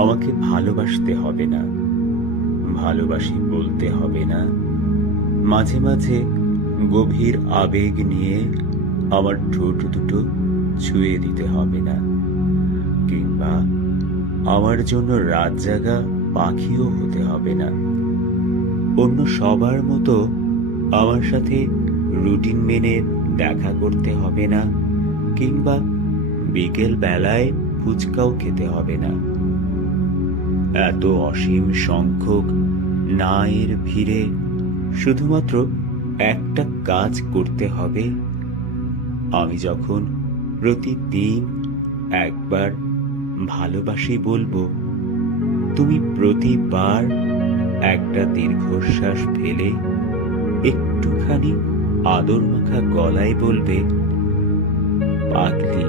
আমাকে ভালোবাসতে হবে না, ভালোবাসি বলতে হবে না, মাঝে মাঝে গভীর আবেগ নিয়ে আমার ঠোঁট দুটো ছুঁয়ে দিতে হবে না, কিংবা আমার জন্য রাত জাগা পাখিও হতে হবে না। অন্য সবার মতো আমার সাথে রুটিন মেনে দেখা করতে হবে না, কিংবা বিকেল বেলায় ফুচকাও খেতে হবে না। এত অসীম সংখ্যক না এর ভিড়ে শুধুমাত্র একটা কাজ করতে হবে। আমি যখন প্রতিদিন একবার ভালোবাসি বলবো, তুমি প্রতিবার একটা দীর্ঘশ্বাস ফেলে একটুখানি আদর মাখা গলায় বলবে, পাগলি।